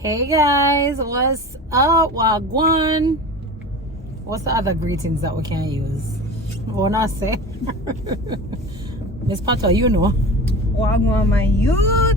Hey guys, what's up? Wagwan. What's the other greetings that we can use? What I say? Miss Pato, you know. Wagwan, my youth.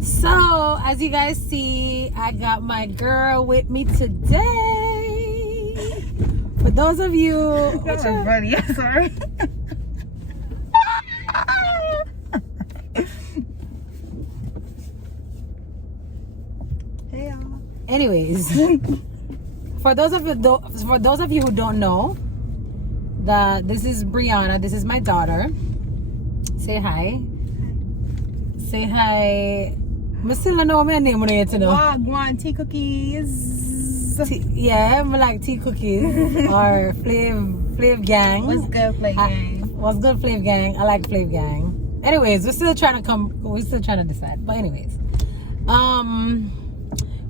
So, as you guys see, I got my girl with me today. For those of you... That's funny, sorry. Hey y'all. Anyways, for those of you who don't know, that this is Brianna. This is my daughter. Say hi. Say hi. I still don't know my name yet, you know. Wagwan, Tcookies. Yeah, I like Tcookies or Flave Gang. What's good, Flave Gang? What's good, Flave Gang? I like Flave Gang. Anyways, we're still trying to decide. But anyways,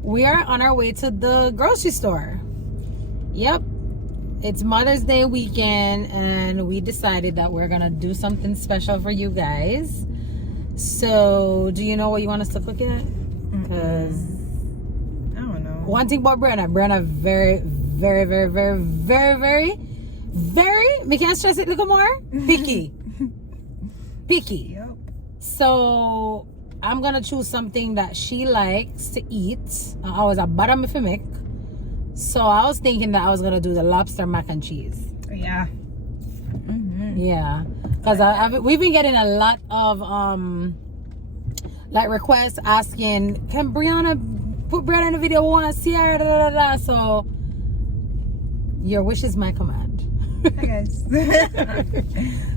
we are on our way to the grocery store. Yep, it's Mother's Day weekend, and we decided that we're gonna do something special for you guys. So, do you know what you want us to cook yet? Because I don't know. one thing about Brianna very, me can't stress it a little more. Picky. Yep. So, I'm gonna choose something that she likes to eat. I was a bottom if I make. So, I was thinking that I was gonna do the lobster mac and cheese. Yeah. Yeah, because we've been getting a lot of like requests asking, can Brianna put Brianna in the video? We want to see her. Da, da, da, da. So your wish is my command. Hi guys.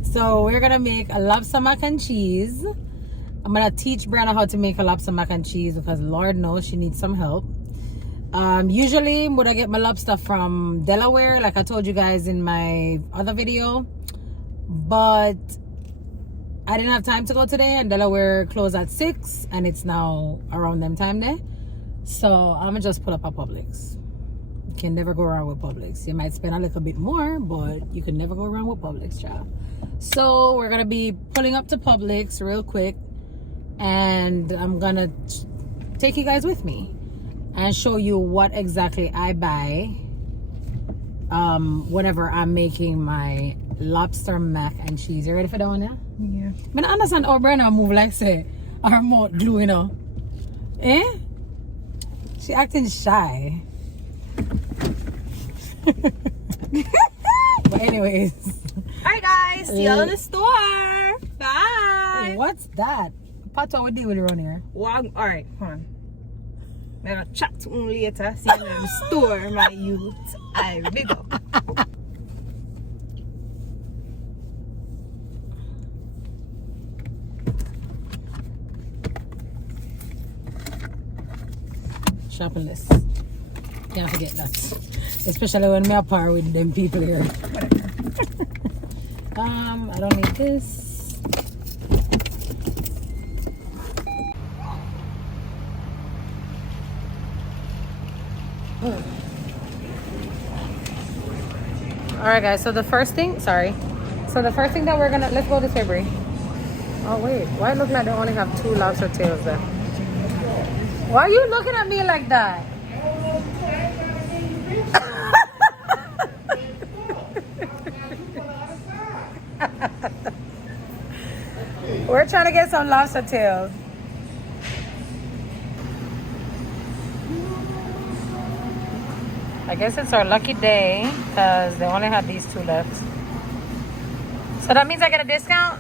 So we're gonna make a lobster mac and cheese. I'm gonna teach Brianna how to make a lobster mac and cheese because Lord knows she needs some help. Usually would I get my lobster from Delaware, like I told you guys in my other video. But I didn't have time to go today, and Delaware closed at 6, and it's now around them time there. So I'm gonna just pull up a Publix. You can never go wrong with Publix. You might spend a little bit more, but you can never go wrong with Publix, child. So we're gonna be pulling up to Publix real quick, and I'm gonna take you guys with me and show you what exactly I buy whenever I'm making my lobster mac and cheese. You ready for that one? Yeah. I don't understand how Brianna move like say her mouth glue, you know. Eh? She acting shy. But anyways. Alright guys, see y'all in the store. Bye. What's that? Pato, what deal with around here? Alright, hold on. I'm gonna chat to you later. See you in the store, my youth. I big up. Shopping list. Can't forget that. Especially when me apart with them people here. I don't need this. Alright guys, so the first thing that we're gonna, let's go this way, Brie. Oh wait, why it look like they only have 2 lobster tails there? Why are you looking at me like that? We're trying to get some lobster tails. I guess it's our lucky day because they only have these 2 left. So that means I get a discount?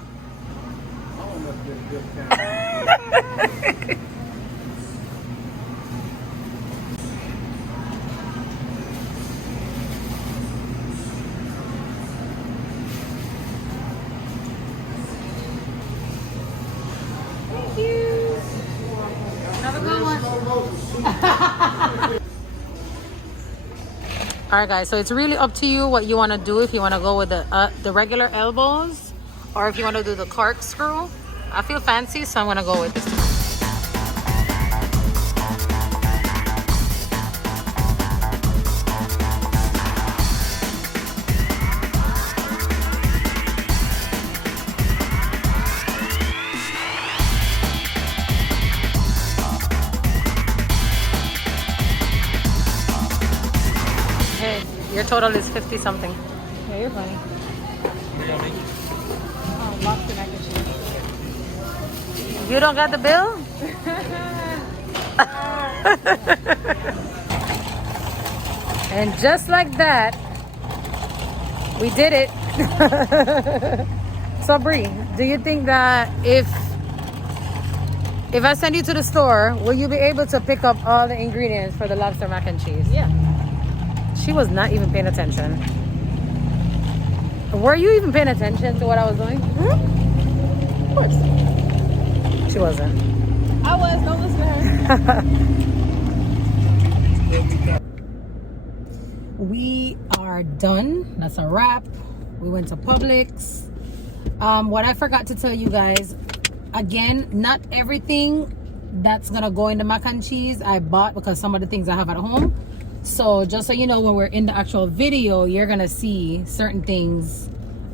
Thank you. Have a good one. All right, guys. So it's really up to you what you want to do. If you want to go with the regular elbows, or if you want to do the corkscrew. I feel fancy, so I'm gonna go with this. Hey, your total is 50 something. Yeah, you're funny. Oh, lobster mac and cheese. You don't got the bill? And just like that, we did it. So Bree, do you think that if I send you to the store, will you be able to pick up all the ingredients for the lobster mac and cheese? Yeah. She was not even paying attention. Were you even paying attention to what I was doing? Of course. She wasn't. I was. Don't listen to her. We are done. That's a wrap. We went to Publix. What I forgot to tell you guys, again, not everything that's gonna go in the mac and cheese I bought, because some of the things I have at home. So just so you know, when we're in the actual video, you're gonna see certain things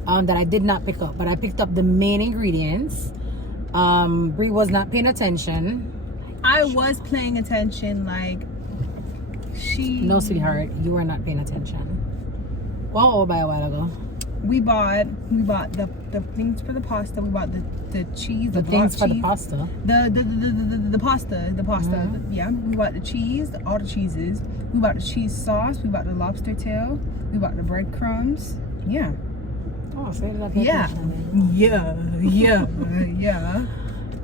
that I did not pick up, but I picked up the main ingredients. Bree was not paying attention. I was paying attention, like No, sweetheart, you were not paying attention. What we buy a while ago? We bought the things for the pasta. We bought the cheese, The things for the pasta. the pasta. Mm-hmm. Yeah, we bought the cheese, all the cheeses. We bought the cheese sauce. We bought the lobster tail. We bought the breadcrumbs. Yeah. Oh, so you did not pay Yeah. attention. Yeah.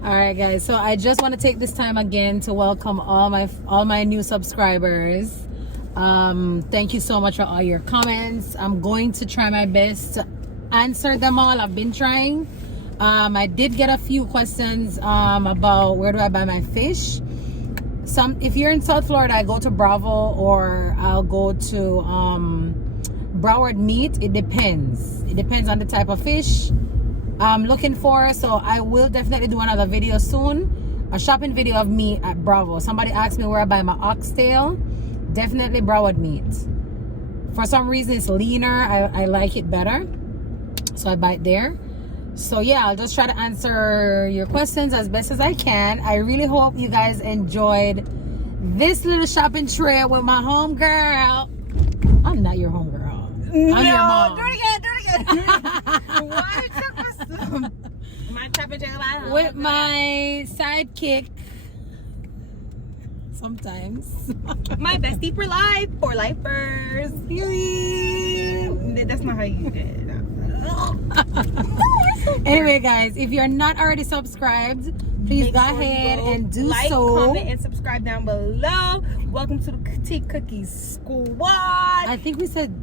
All right, guys. So I just want to take this time again to welcome all my new subscribers. Thank you so much for all your comments. I'm going to try my best to answer them all. I've been trying. I did get a few questions about where do I buy my fish. If you're in South Florida, I go to Bravo, or I'll go to Broward Meat. It depends on the type of fish I'm looking for. So I will definitely do another video soon, a shopping video of me at Bravo. Somebody asked me where I buy my oxtail. Definitely Broward Meat. For some reason it's leaner. I like it better, so I buy it there. So yeah, I'll just try to answer your questions as best as I can. I really hope you guys enjoyed this little shopping trip with my homegirl. I'm not your homegirl. I'm your mom. Do it again. Why took us my chopping jail With my sidekick. Sometimes. My bestie for life, for lifers. That's not how you get it. Anyway, guys, if you're not already subscribed, please go ahead and do like, so. comment, and subscribe down below. Welcome to the Tea Cookies Squad. I think we said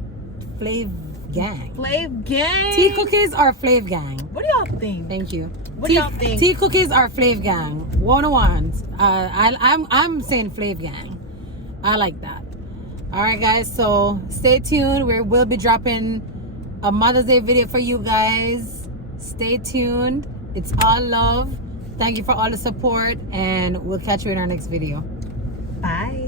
Flave Gang. Flave Gang. Tea Cookies are Flave Gang. What do y'all think? Thank you. What do y'all think? Tea Cookies are Flave Gang. 101. I'm saying Flave Gang. I like that. All right, guys. So stay tuned. We'll be dropping a Mother's Day video for you guys. Stay tuned. It's all love. Thank you for all the support, and we'll catch you in our next video. Bye.